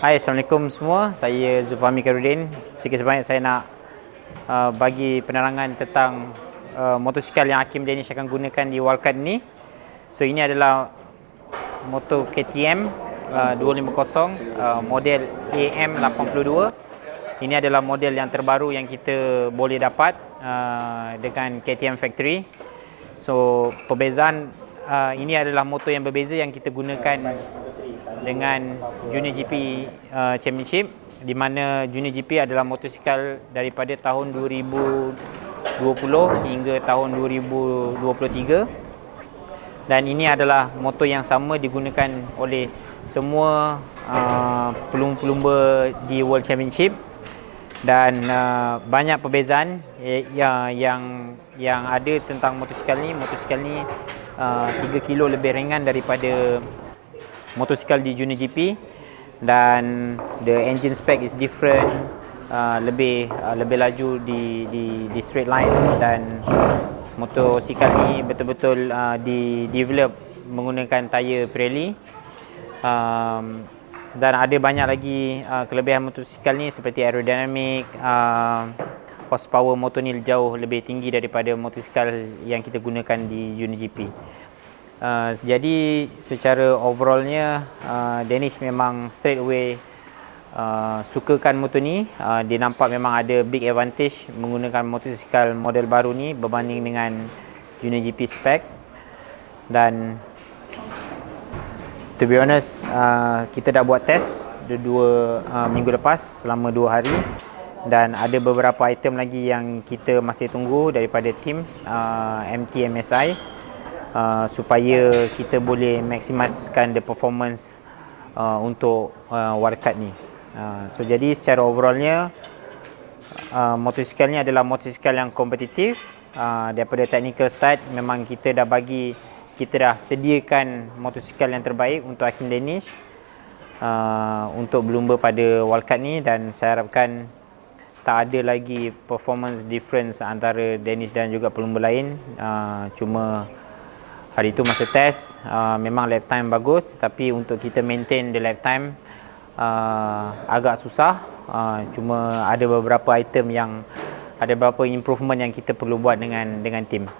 Hai, Assalamualaikum semua. Saya Zulfahmi Khairuddin. Sikit sebanyak saya nak bagi penerangan tentang motosikal yang Hakim Danish akan gunakan di wildcard ini. So ini adalah motor KTM 250 model AM82. Ini adalah model yang terbaru yang kita boleh dapat dengan KTM Factory. So perbezaan ini adalah motor yang berbeza yang kita gunakan dengan Junior GP Championship, di mana Junior GP adalah motosikal daripada tahun 2020 hingga tahun 2023, dan ini adalah motor yang sama digunakan oleh semua pelumba-pelumba di World Championship, dan banyak perbezaan yang ada tentang motosikal ni. Motosikal ni 3 kilo lebih ringan daripada motosikal di Junior GP, dan the engine spec is different, lebih laju di straight line, dan motosikal ni betul-betul di develop menggunakan tayar Pirelli. Dan ada banyak lagi kelebihan motosikal ni seperti aerodinamik, horsepower motor ni jauh lebih tinggi daripada motosikal yang kita gunakan di Junior GP. Jadi secara overallnya Danish memang straight away sukakan motor ni. Dia nampak memang ada big advantage menggunakan motosikal model baru ni berbanding dengan Junior GP spec. Dan to be honest, kita dah buat test minggu lepas selama 2 hari, dan ada beberapa item lagi yang kita masih tunggu daripada tim MTMSI supaya kita boleh maksimiskan the performance untuk wildcard ni. So jadi secara overallnya motosikal ni adalah motosikal yang kompetitif. Daripada technical side memang kita dah sediakan motosikal yang terbaik untuk Hakim Danish untuk berlumba pada wildcard ni, dan saya harapkan tak ada lagi performance difference antara Danish dan juga pelumba lain. Cuma hari itu masa test memang lap time bagus, tetapi untuk kita maintain the lap time agak susah. Cuma ada beberapa item yang ada beberapa improvement yang kita perlu buat dengan tim.